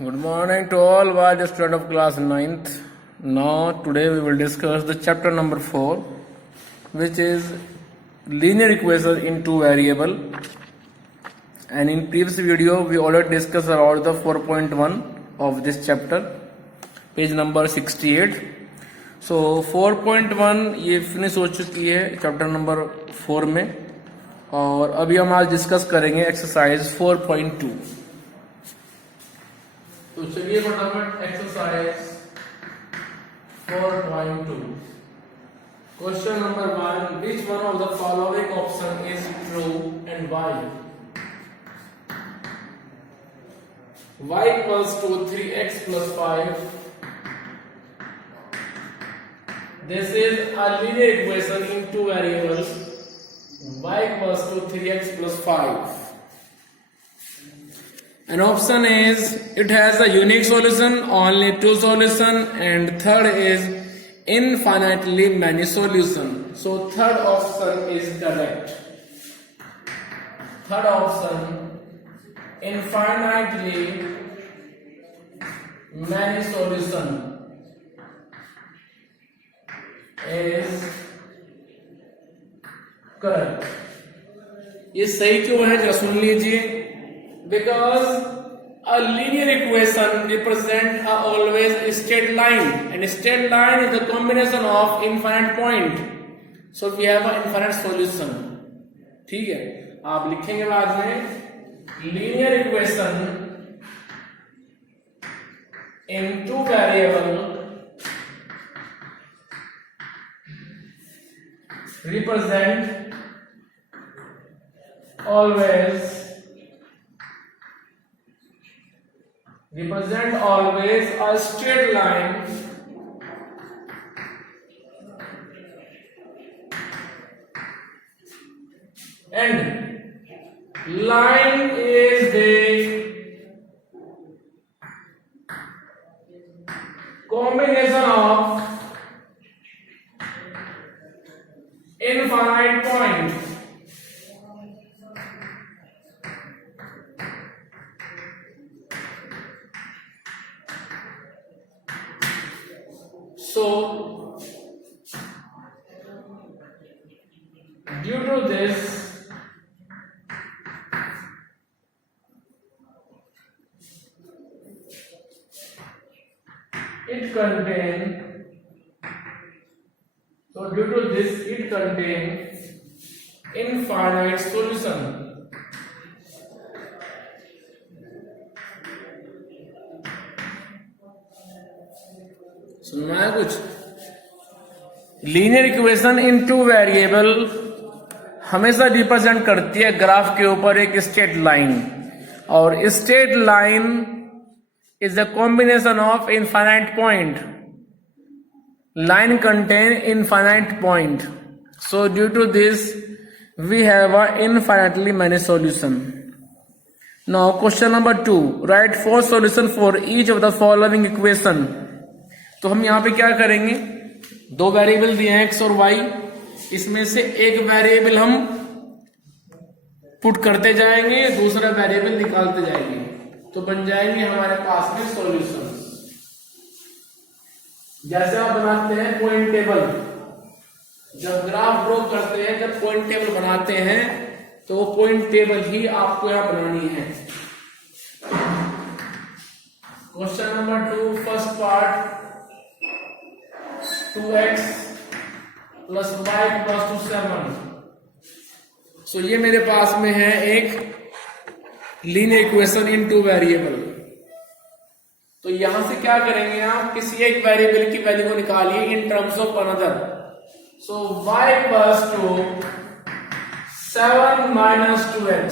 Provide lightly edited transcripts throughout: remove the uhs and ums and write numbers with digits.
Good morning to all the student of class 9th. Now today we will discuss the chapter number 4, which is linear equation in two variable. And in previous video we already discussed about the 4.1 of this chapter, page number 68. So 4.1 ये finish हो चुकी है chapter number 4 में, और अभी हम आज discuss करेंगे एक्सरसाइज 4.2. तो चलिए फटाफट exercise 4.2. Question number 1, which one of the following option is true and why? y equals to 3x plus 5. This is a linear equation in two variables. Y equals to 3x plus 5. An option is it has a unique solution, only two solution, and third is infinitely many solution. So third option is correct. Third option, infinitely many solution, is correct. ये सही क्यों है जरा सुन लीजिए. Because a linear equation represents always a straight line, and a straight line is the combination of infinite point. So we have an infinite solution. ठीक है, आप लिखेंगे बाद में linear equation in two variable represent always a straight line and line is the combination of infinite point. So, due to this, it contains infinite solution. सुनना है कुछ? Linear equation in two variable हमेशा represent करती है graph के ऊपर एक straight line, और straight line is the combination of infinite point. Line contain infinite point. So due to this we have a infinitely many solution. Now question number 2, write 4 solution for each of the following equation. तो हम यहां पे क्या करेंगे, दो variable दिए हैं x और y, इसमें से एक वेरिएबल हम पुट करते जाएंगे, दूसरा वेरिएबल निकालते जाएंगे, तो बन जाएंगे हमारे पास में सॉल्यूशन. जैसे आप बनाते हैं पॉइंट टेबल, जब ग्राफ ड्रॉ करते हैं, जब पॉइंट टेबल बनाते हैं, तो वो पॉइंट टेबल ही आपको यहां बनानी है. Question number 2, first part, 2x plus y equals to 7. सो ये मेरे पास में है एक linear equation in two variable. तो यहां से क्या करेंगे, आप किसी एक वेरिएबल की वैल्यू को निकालिए in terms of another. So y equals to 7 minus 2x.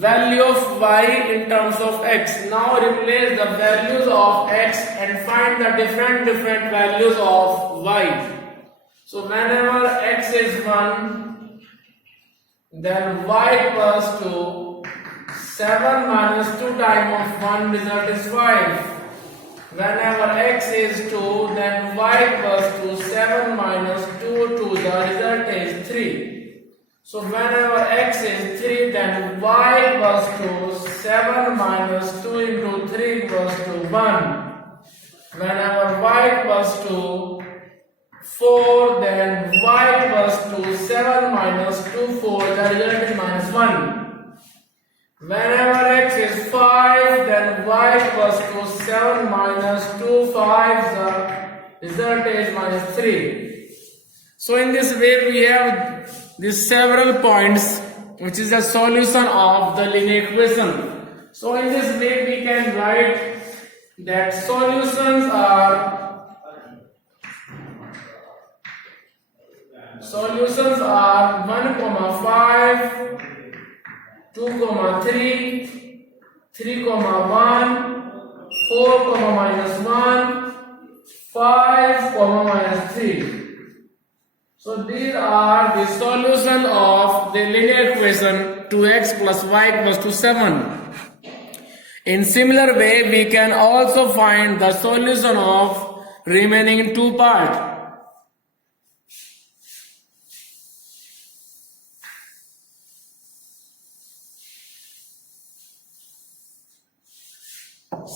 Value of y in terms of x. Now replace the values of x and find the different values of y. So whenever x is 1, then y equals to 7 minus 2 times of 1, result is 5. Whenever x is 2, then y equals to 7 minus 2 to the result is 3. So whenever x is 3, then y equals to 7 minus 2 into 3 equals to 1. Whenever y equals to 4, then y equals to 7 minus 2, 4, the result is minus 1. Whenever x is 5, then y equals to 7 minus 2, 5, the result is minus 3. So in this way we have these several points which is the solution of the linear equation. So in this way we can write that solutions are 1, 5, 2, 3, 3, 1, 4, minus 1, 5, minus 3. So these are the solution of the linear equation 2x plus y equals to 7. In similar way, we can also find the solution of remaining two parts.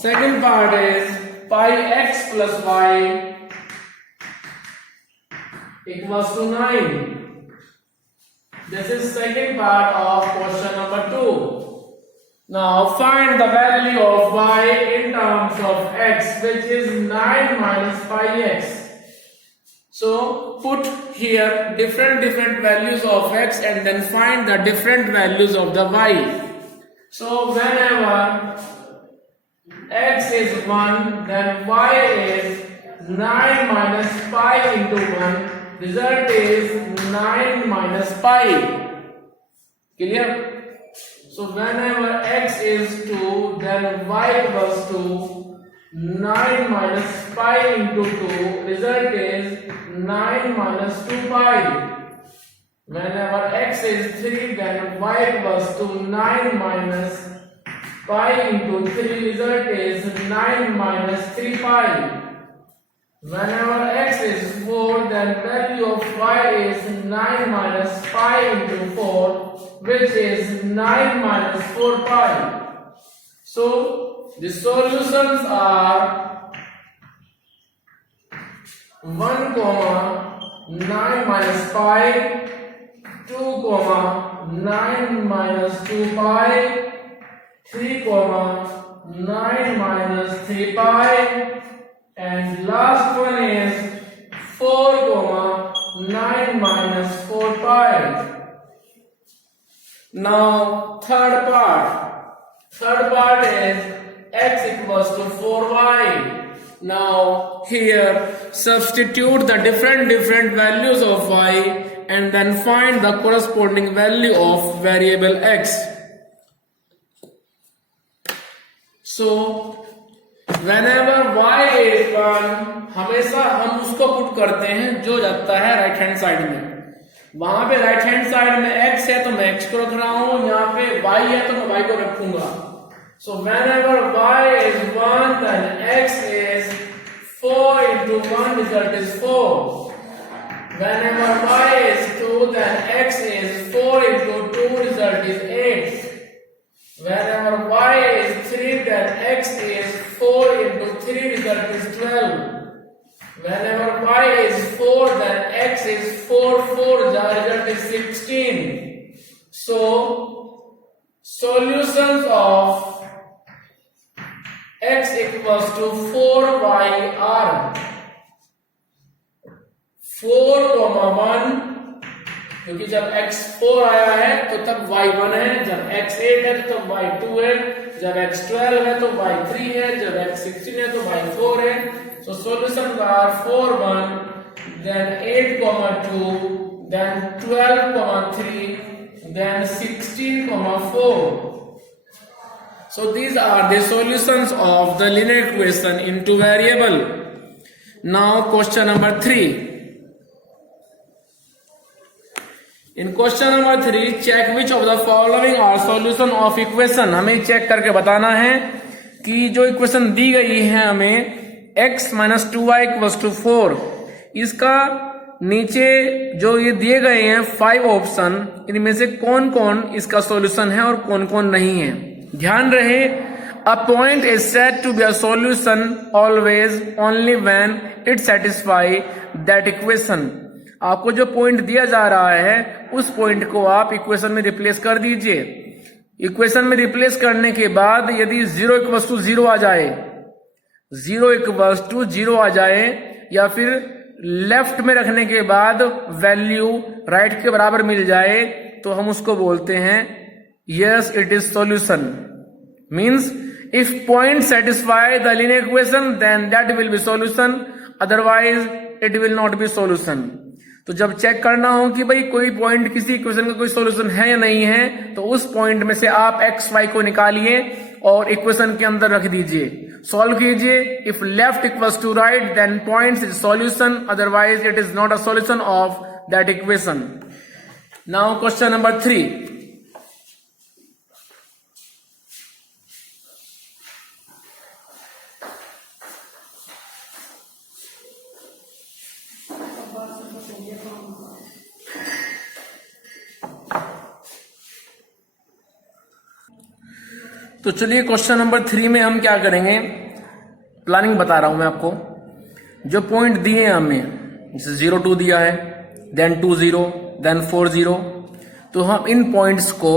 Second part is pi x plus y equals to 9. This is second part of question number 2. Now find the value of y in terms of x, which is 9 minus pi x. So put here different values of x and then find the different values of the y. So whenever x is 1, then y is 9 minus pi into 1. Result is 9 minus pi. Clear? So whenever x is 2, then y equals to 9 minus pi into 2. Result is 9 minus 2 pi. Whenever x is 3, then y equals to 9 minus pi into 3. Result is 9 minus 3 pi. Whenever x is 4, then value of y is 9 minus pi into 4, which is 9 minus 4 pi. So the solutions are 1, 9 minus pi, 2, 9 minus 2 pi, 3, 9 minus 3 pi, and last one is 4, 9 minus 4 pi. Now third part is x equals to 4y. Now here substitute the different values of y and then find the corresponding value of variable x. So whenever y is 1, हमेशा हम उसको put करते हैं जो जाता है right hand side में. वहां पे राइट हैंड साइड में x है तो मैं x को रख रहा हूं, यहाँ पे y है तो मैं y को रखूंगा. So whenever y is 1, then x is 4 into 1, result is 4. Whenever y is 2, then x is 4 into 2, result is 8. Whenever y is 3, then x is 4 into 3, result is 12. Whenever y is 4, then x is 4, the result is 16. So, solutions of x equals to 4y are 4, 1, क्योंकि जब x 4 आया है तो तब y 1 है, जब x 8 है तो तब y 2 है, जब x 12 है तो y 3 है, जब x 16 है तो y 4 है. So solutions are 4, 1, then 8, 2, then 12, 3, then 16, 4. So these are the solutions of the linear equation in two variable. Now question number 3. In question number 3, check which of the following are solution of equation. हमें check करके बताना है कि जो equation दी गई है हमें x minus 2y equals to 4, इसका नीचे जो ये दिए गए हैं 5 ऑप्शन, इनमें से कौन कौन इसका सॉल्यूशन है और कौन कौन नहीं है। ध्यान रहे, a point is said to be a solution always only when it satisfy that equation. आपको जो पॉइंट दिया जा रहा है उस पॉइंट को आप इक्वेशन में रिप्लेस कर दीजिए। इक्वेशन में रिप्लेस करने के बाद यदि 0 इक्वल्स टू 0 आ जाए, 0 इक्वल्स टू 0 आ जाए, या फिर लेफ्ट में रखने के बाद वैल्यू राइट के बराबर मिल जाए, तो हम उसको बोलते हैं yes it is solution. Means if point satisfy the linear equation then that will be solution, otherwise it will not be solution. तो जब चेक करना हो कि भाई कोई पॉइंट किसी इक्वेशन का कोई सॉल्यूशन है या नहीं है, तो उस पॉइंट में से आप एक्स वाई को निकालिए और इक्वेशन के अंदर रख दीजिए, सॉल्व कीजिए। If left equals to right then points is solution, otherwise it is not a solution of that equation. Now question number 3। तो चलिए क्वेश्चन नंबर 3 में हम क्या करेंगे, प्लानिंग बता रहा हूं मैं आपको। जो पॉइंट दिए हैं हमें, जैसे 0 2 दिया है, देन 2 0, देन 4 0, तो हम इन पॉइंट्स को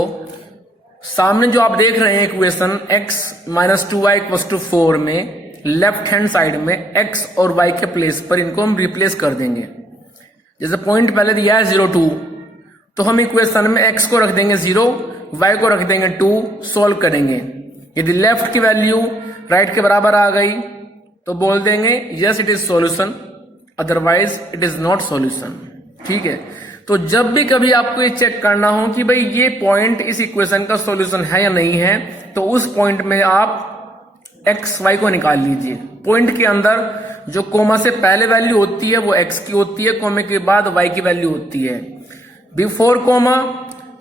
सामने जो आप देख रहे हैं इक्वेशन x - 2y = 4 में लेफ्ट हैंड साइड में x और y के प्लेस पर इनको हम रिप्लेस कर देंगे। जैसे पॉइंट पहले दिया है 0 2, तो हम इक्वेशन में x को रख देंगे 0, y को रख देंगे 2, सोल्व करेंगे। यदि लेफ्ट की वैल्यू राइट के बराबर आ गई तो बोल देंगे yes it is solution, otherwise it is not solution. ठीक है, तो जब भी कभी आपको ये चेक करना हो कि भाई ये पॉइंट इस इक्वेशन का सॉल्यूशन है या नहीं है, तो उस पॉइंट में आप एक्स वाई को निकाल लीजिए। पॉइंट के अंदर जो कोमा से पहले वैल्यू होती है वो एक्स की होती है, कोमे के बाद वाई की वैल्यू होती है। Before comma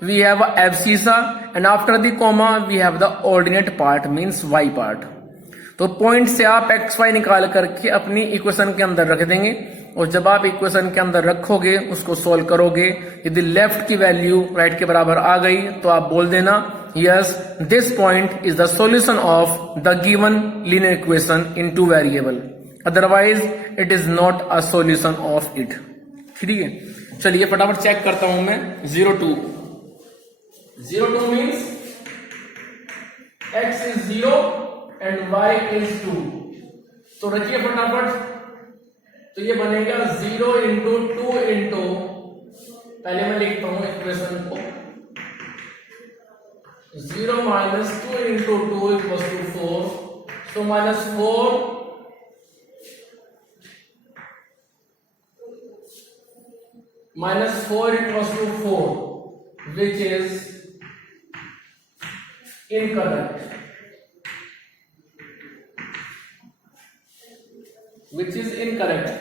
we have a abscissa and after the comma we have the ordinate part means y part। तो पॉइंट से आप एक्स वाई निकाल करके अपनी इक्वेशन के अंदर रख देंगे, और जब आप इक्वेशन के अंदर रखोगे उसको सोल्व करोगे, यदि लेफ्ट की वैल्यू राइट के बराबर आ गई तो आप बोल देना yes this point is the solution of the given linear equation in 2 variable, otherwise it is not a solution of it. ठीक है, चलिए फटाफट चेक करता हूं मैं। 0 2 means x is 0 and y is 2, तो रखिए फटाफट। तो ये बनेगा 0 इंटू 2 इंटू, पहले मैं लिखता हूं इक्वेशन को, 0 - 2 into 2 = 4, so -4 = 4, which is incorrect,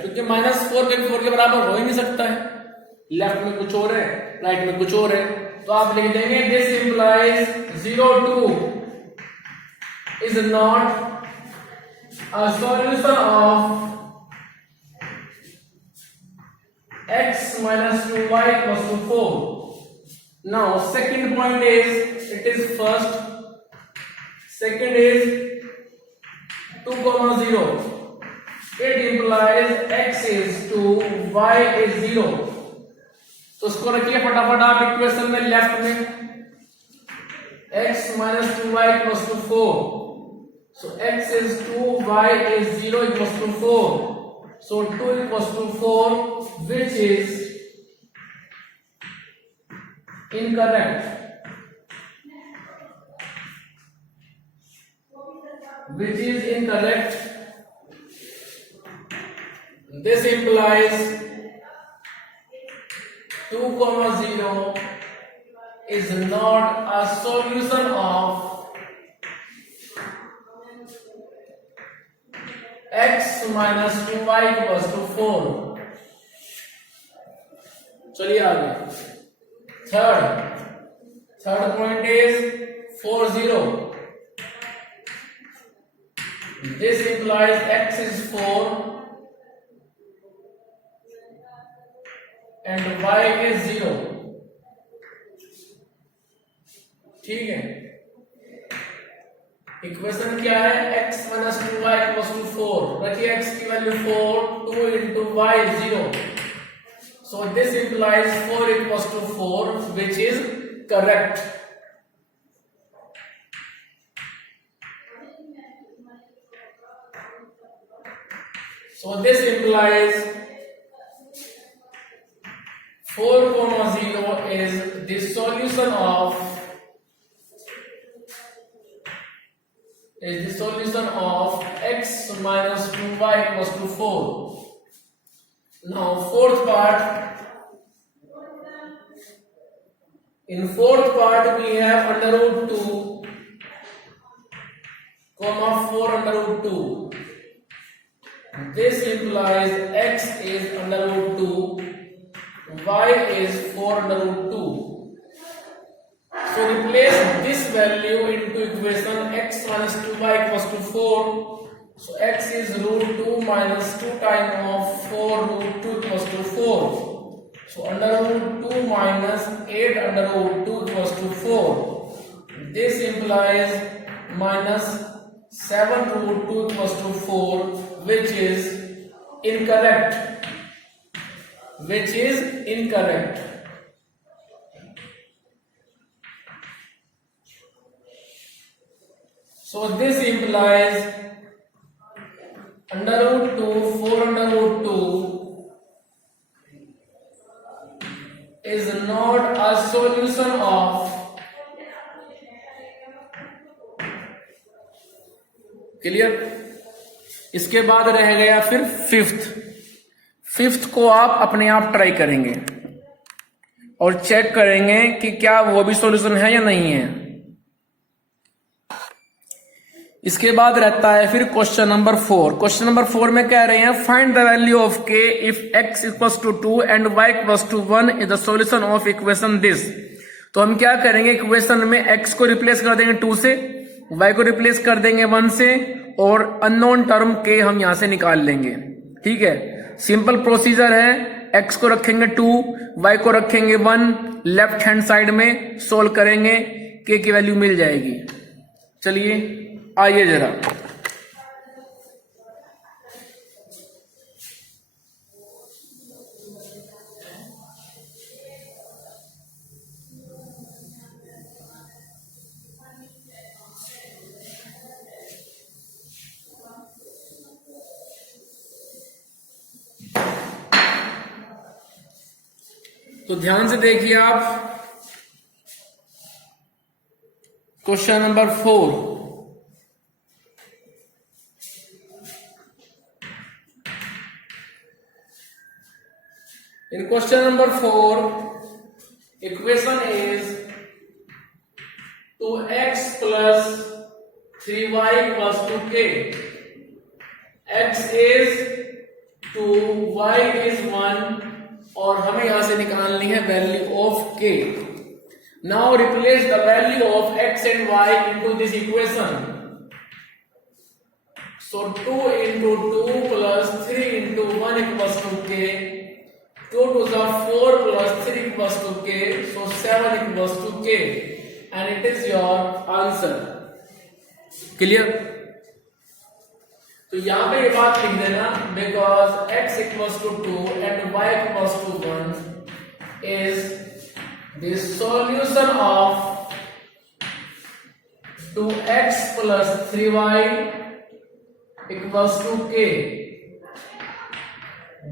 क्योंकि -4 के बराबर हो ही नहीं सकता है। लेफ्ट में कुछ और है, राइट में कुछ और है, तो आप लिख देंगे this implies 0 2 is not a solution of x - 2y = 4। Now second point is, it is first, second is 2 0, it implies x is 2 y is 0, तो उसको रखिए फटाफट आप इक्वेशन में लेफ्ट में, x - 2y = 4, so x is 2 y is 0 = 4, so 2 = 4, which is incorrect, this implies 2 0 is not a solution of x - 2y = 4। चलिए आगे। Third point is 4 0, this implies x is 4 and y is 0। ठीक है, equation क्या है, x minus 2y equals to 4। रखिए x की value 4, 2 into y 0। So this implies 4 equals to 4, which is correct. So this implies 4,0 is the solution of x minus 2y equals to 4. Now fourth part. In fourth part we have under root 2 comma 4 under root 2. This implies x is under root 2, y is 4 under root 2. So replace this value into equation x minus 2y equals to 4. So x is root 2 minus 2 times of 4 root 2 equals to 4. So under root 2 minus 8 under root 2 equals to 4. This implies minus 7 root 2 equals to 4, which is incorrect. So this implies under root 2, 4 under root 2 is not a solution of clear. इसके बाद रह गया फिर fifth को आप अपने आप try करेंगे और चेक करेंगे कि क्या वो भी सॉल्यूशन है या नहीं है। इसके बाद रहता है फिर क्वेश्चन नंबर 4। क्वेश्चन नंबर 4 में कह रहे हैं find the value of k if x equals to 2 and y equals to 1 is the solution of equation this. तो हम क्या करेंगे, इक्वेशन में x को रिप्लेस कर देंगे 2 से, y को रिप्लेस कर देंगे 1 से, और अननोन टर्म k हम यहां से निकाल लेंगे। ठीक है, सिंपल प्रोसीजर है। x को रखेंगे 2, y को रखेंगे 1, लेफ्ट हैंड साइड में सोल्व करेंगे, k की वैल्यू मिल जाएगी। चलिए आइए जरा, तो ध्यान से देखिए आप question number 4। In question number 4, equation is 2x plus 3y equals to k. x is 2, y is 1, और हमें यहां से निकालनी है value of k. Now replace the value of x and y into this equation. So 2 into 2 plus 3 into 1 equals to k. 2 to the 4 plus 3 equals to k, so 7 equals to k, and it is your answer. Clear? तो यहां पे ये बात लिख देना, because x equals to 2 and y equals to 1 is the solution of 2x plus 3y equals to k.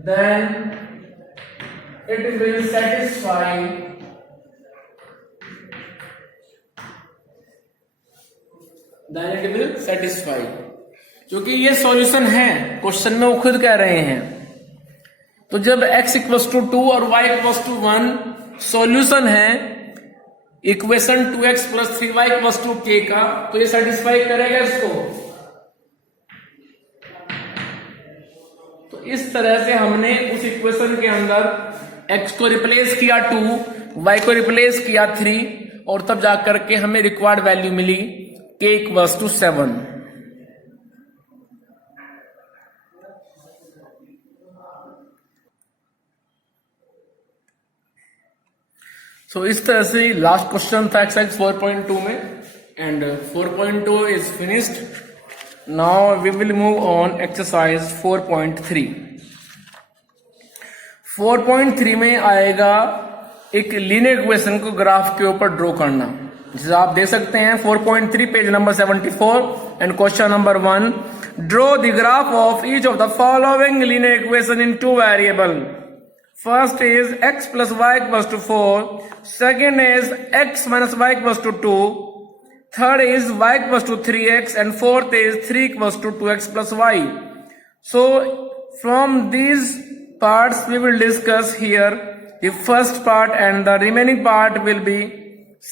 Then it will satisfy क्योंकि ये solution है, क्वेश्चन में वो खुद कह रहे हैं। तो जब x इक्वल्स टू 2 और y इक्वल्स टू 1 सॉल्यूशन है equation 2x plus 3y equals to k का, तो ये सेटिस्फाई करेगा इसको। तो इस तरह से हमने उस इक्वेशन के अंदर x को रिप्लेस किया 2, y को रिप्लेस किया 3, और तब जाकर के हमें रिक्वायर्ड वैल्यू मिली k इक्वल्स टू 7। सो इस तरह से लास्ट क्वेश्चन था एक्सरसाइज 4.2 में, and 4.2 is finished. Now we will move on exercise 4.3. 4.3 में आएगा एक लीनियर इक्वेशन को ग्राफ के ऊपर ड्रॉ करना. जैसे आप देख सकते हैं 4.3 page number 74 and question number 1. Draw the graph of each of the following linear equation in two variable. First is x plus y equals to 4. Second is x minus y equals to 2. Third is y equals to 3x. And fourth is 3 equals to 2x plus y. So from these parts we will discuss here the first part, and the remaining part will be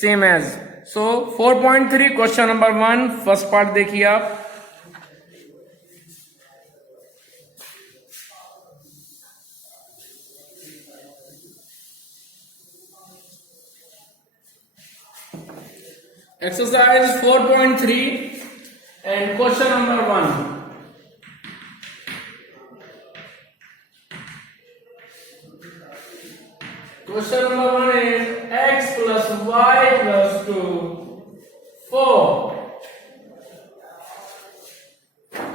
same as. So 4.3 question number 1 first part देखिए आप. Exercise 4.3 and question number 1. Question number 1 is x plus y plus 2, 4.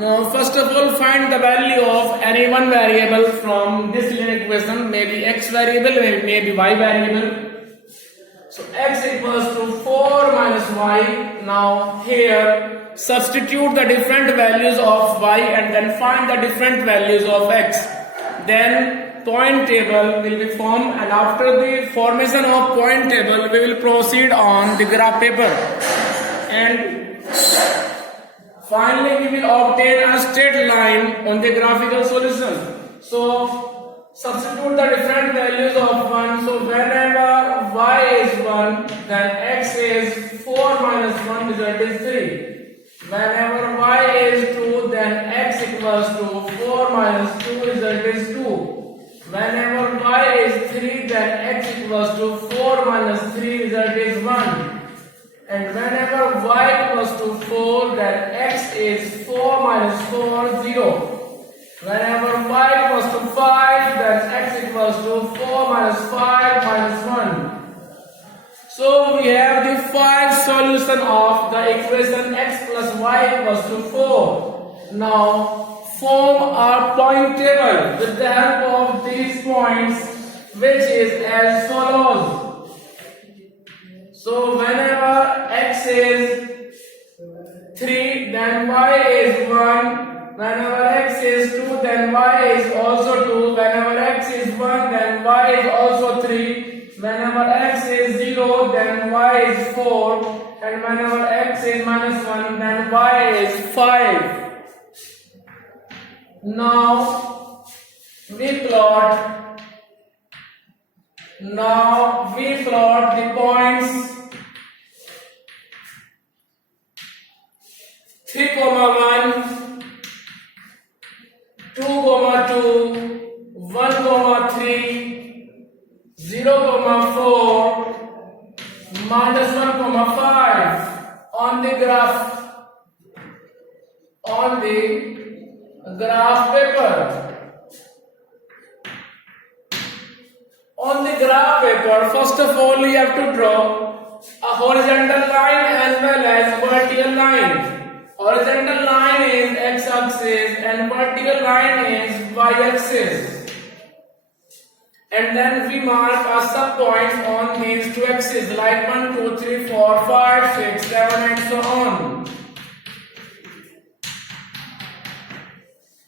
Now first of all find the value of any one variable from this linear equation, maybe x variable, maybe y variable. So x equals to 4 minus y. Now here substitute the different values of y and then find the different values of x. Then point table will be formed, and after the formation of point table we will proceed on the graph paper, and finally we will obtain a straight line on the graphical solution. So substitute the different values of 1. So whenever y is 1, then x is 4 minus 1, result is 3. Whenever y is 2, then x equals to 4 minus 2, result is 2. Whenever y is 3, then x equals to 4 minus 3, result is 1. And whenever y equals to 4, then x is 4 minus 4, 0. Whenever y equals to 5, then x equals to 4 minus 5 minus 1. So we have the 5 solution of the equation x plus y equals to 4. Now form a point table with the help of these points, which is as follows. So whenever x is 3, then y is 1. Whenever x is 2, then y is also 2. Whenever x is 1, then y is also 3. Whenever x is 0, then y is 4. And whenever x is minus 1, then y is 5. Now we plot the points 3, 1, 2, 2, 1, 3, 0, 4, minus 1, 5 on the graph paper. On the graph paper, first of all you have to draw a horizontal line as well as vertical line. Horizontal line is x-axis and vertical line is y-axis. And then we mark a sub-points on these two axes like 1, 2, 3, 4, 5, 6, 7 and so on.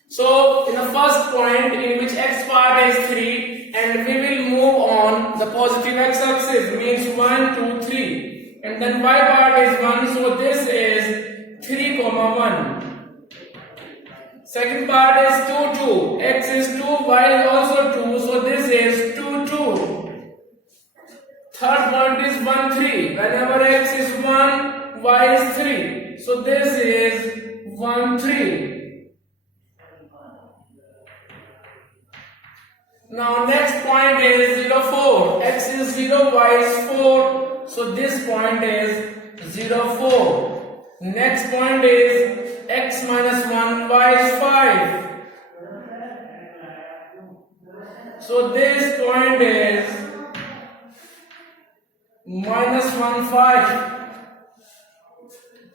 So in the first point, in which x part is 3, and we will move on the positive x-axis, means 1, 2, 3, and then y part is 1, so this is 3, 1. Second part is 2, 2. X is 2, y is also 2, so this is 2, 2. Third point is 1, 3. Whenever x is 1, y is 3, so this is 1, 3. Now next point is 0, 4. X is 0, y is 4, so this point is 0, 4. Next point is x minus 1, y is 5. So this point is -1, 5.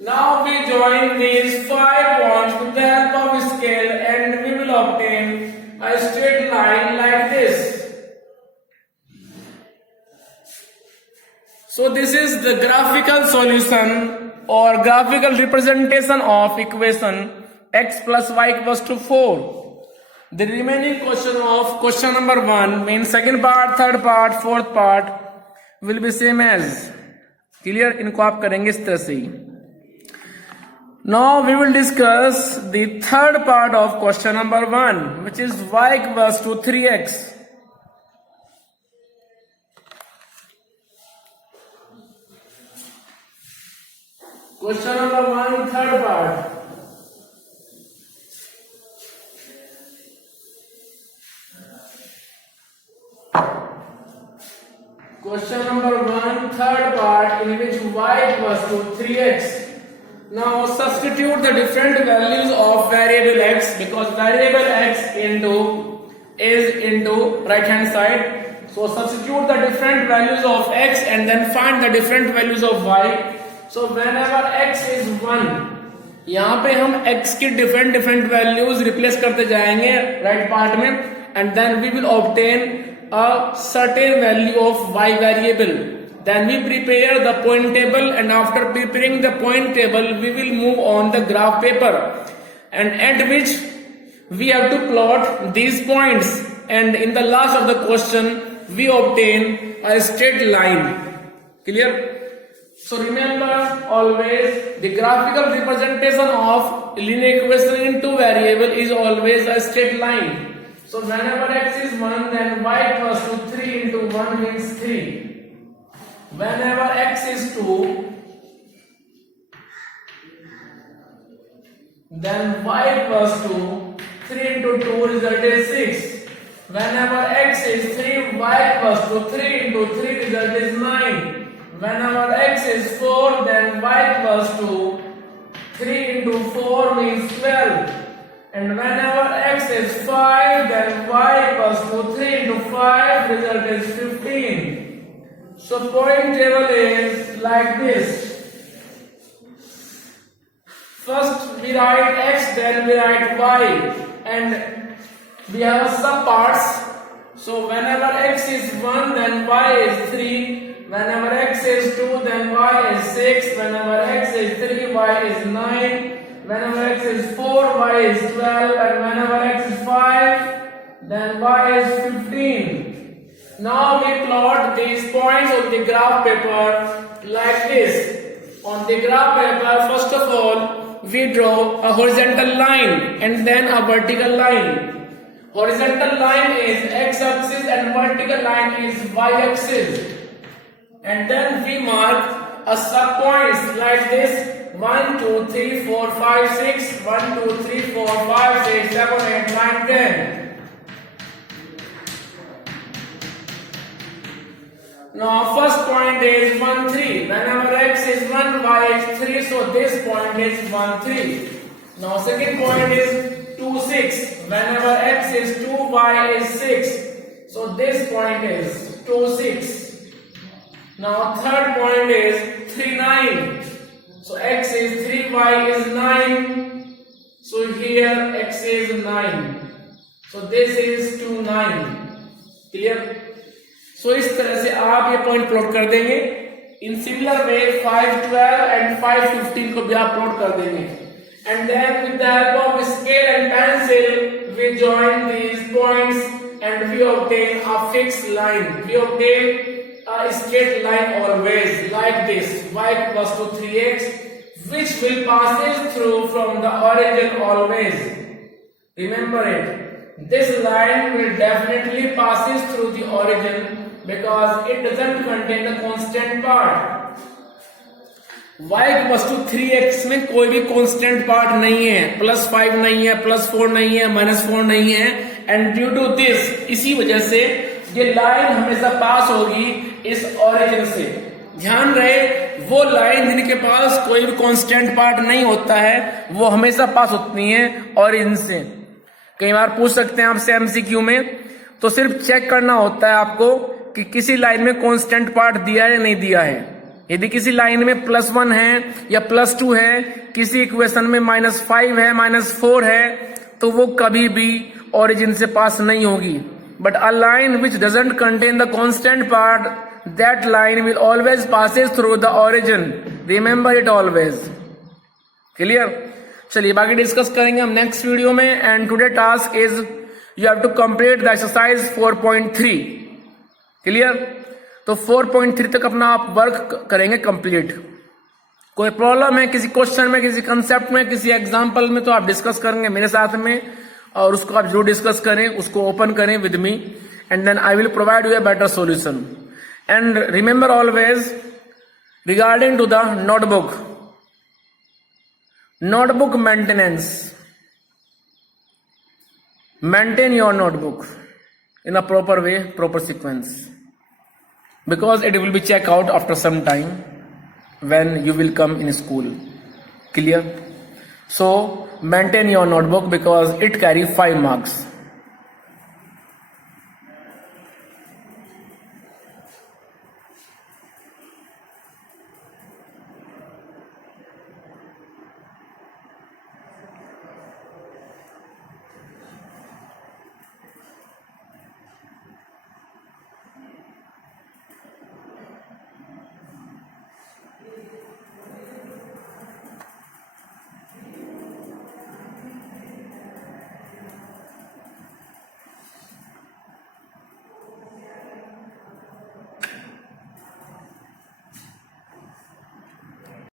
Now we join these 5 points with the help of scale and we will obtain a straight line like this. So this is the graphical solution or graphical representation of equation x plus y equals to 4. The remaining question of question number 1 means second part, third part, fourth part will be same as. Clear? इनको आप करेंगे इस तरह से ही. Now we will discuss the third part of question number 1, which is y equals to 3x. Question number 1, third part. Question number 1, third part, in which y equals to 3x. Now substitute the different values of variable x, because variable x is into right hand side. So substitute the different values of x and then find the different values of y. So whenever x is 1, यहाँ पे हम x की different values replace करते जाएंगे right part में, and then we will obtain a certain value of y variable. Then we prepare the point table, and after preparing the point table we will move on the graph paper, and at which we have to plot these points, and in the last of the question we obtain a straight line. Clear? So remember always, the graphical representation of linear equation in two variable is always a straight line. So whenever x is 1, then y equals to 3 into 1 means 3. Whenever x is 2, then y equals to 3 into 2 result is 6. Whenever x is 3, y equals to 3 into 3 result is 9. Whenever x is 4, then y equals to 3 into 4 means 12. And whenever x is 5, then y equals to 3 into 5 result is 15. So point table is like this. First we write x, then we write y, and we have subparts. So whenever x is 1, then y is 3. Whenever x is 2, then y is 6. Whenever x is 3, y is 9. Whenever x is 4, y is 12. And whenever x is 5, then y is 15. Now we plot these points on the graph paper like this. On the graph paper, first of all, we draw a horizontal line and then a vertical line. Horizontal line is x-axis and vertical line is y-axis. And then we mark a sub-points like this: 1, 2, 3, 4, 5, 6. 1, 2, 3, 4, 5, 6, 7, 8, 9, 10. Now first point is 1, 3. Whenever x is 1, y is 3, so this point is 1, 3. Now second point is 2, 6. Whenever x is 2, y is 6, so this point is 2, 6. Now third point is 3, 9. So x is 3, y is 9. So here x is 9. So this is 2, 9. Clear? So इस तरह से आप ये point plot कर देंगे. In similar way 5, 12 and 5, 15 को भी आप प्लॉट कर देंगे. And then with the help of scale and pencil, we join these points and we obtain a fixed line. We obtain a straight line always like this: y equals to 3x, which will passes through from the origin always. Remember it. This line will definitely passes through the origin because it doesn't contain a constant part. y equals to 3x में कोई भी constant part नहीं है, +5 नहीं है, +4 नहीं है, -4 नहीं है, and due to this, इसी वजह से ये लाइन हमेशा पास होगी इस origin से. ध्यान रहे, वो लाइन जिनके पास कोई भी constant part नहीं होता है वो हमेशा पास होती है origin से. कई बार पूछ सकते हैं आपसे MCQ में, तो सिर्फ चेक करना होता है आपको कि किसी लाइन में कांस्टेंट पार्ट दिया है या नहीं दिया है। यदि किसी लाइन में +1 है या +2 है, किसी इक्वेशन में -5 है, -4 है, तो वो कभी भी ओरिजिन से पास नहीं होगी। But a line which doesn't contain the constant part, that line will always passes through the origin, remember it always. Clear? चलिए बाकी डिस्कस करेंगे हम नेक्स्ट वीडियो में। And today task is you have to complete the exercise 4.3। Clear? तो 4.3 तक अपना आप work करेंगे कंप्लीट। कोई प्रॉब्लम है किसी क्वेश्चन में, किसी कंसेप्ट में, किसी एग्जांपल में, तो आप डिस्कस करेंगे मेरे साथ में, और उसको आप जरूर डिस्कस करें, उसको ओपन करें with me, and then I will provide you a better solution. And remember always regarding to the notebook maintenance, maintain your notebook in a proper way, proper sequence, because it will be checked out after some time when you will come in school. Clear? So maintain your notebook because it carry 5 marks.